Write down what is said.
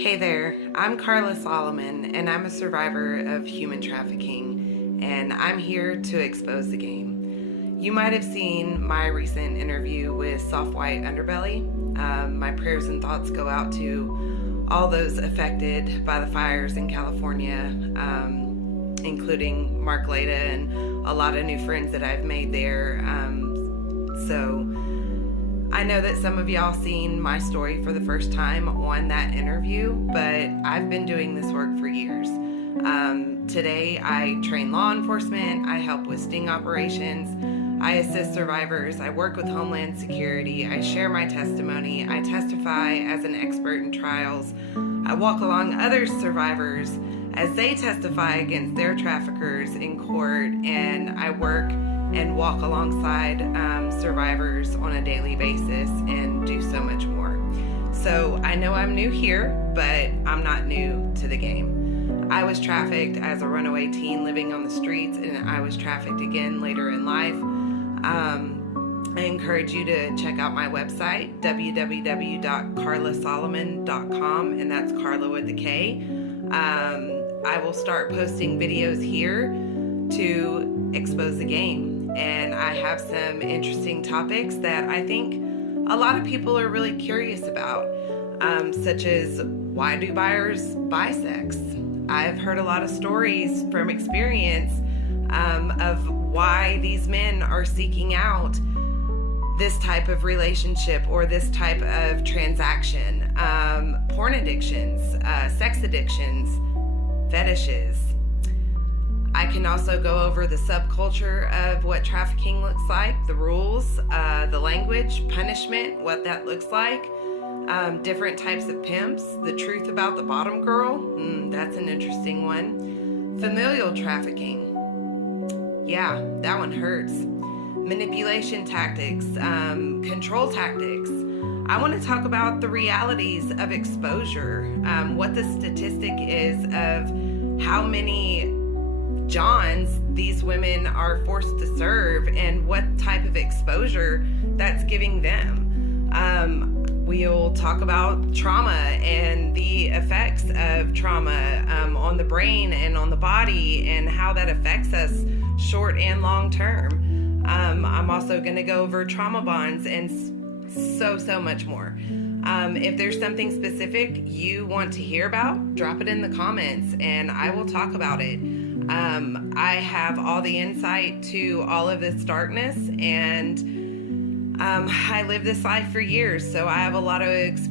Hey there, I'm Carla Solomon, and I'm a survivor of human trafficking, and I'm here to expose the game. You might have seen my recent interview with Soft White Underbelly. My prayers and thoughts go out to all those affected by the fires in California, including Mark Leda and a lot of new friends that I've made there. So I know that some of y'all seen my story for the first time on that interview, but I've been doing this work for years. Today I train law enforcement, I help with sting operations, I assist survivors, I work with Homeland Security, I share my testimony, I testify as an expert in trials, I walk along other survivors as they testify against their traffickers in court, and I work and walk alongside survivors on a daily basis and do so much more. So I know I'm new here, but I'm not new to the game. I was trafficked as a runaway teen living on the streets, and I was trafficked again later in life. I encourage you to check out my website, www.carlasolomon.com, and that's Carla with a K. I will start posting videos here to expose the game. And I have some interesting topics that I think a lot of people are really curious about, such as why do buyers buy sex? I've heard a lot of stories from experience of why these men are seeking out this type of relationship or this type of transaction, porn addictions, sex addictions, fetishes. I can also go over the subculture of what trafficking looks like, the rules, the language, punishment, what that looks like, different types of pimps, the truth about the bottom girl, that's an interesting one, familial trafficking, yeah, that one hurts, manipulation tactics, control tactics. I want to talk about the realities of exposure, what the statistic is of how many Johns these women are forced to serve and what type of exposure that's giving them. We'll talk about trauma and the effects of trauma on the brain and on the body and how that affects us short and long term. I'm also going to go over trauma bonds and so much more. If there's something specific you want to hear about, drop it in the comments and I will talk about it. I have all the insight to all of this darkness, and I lived this life for years, so I have a lot of experience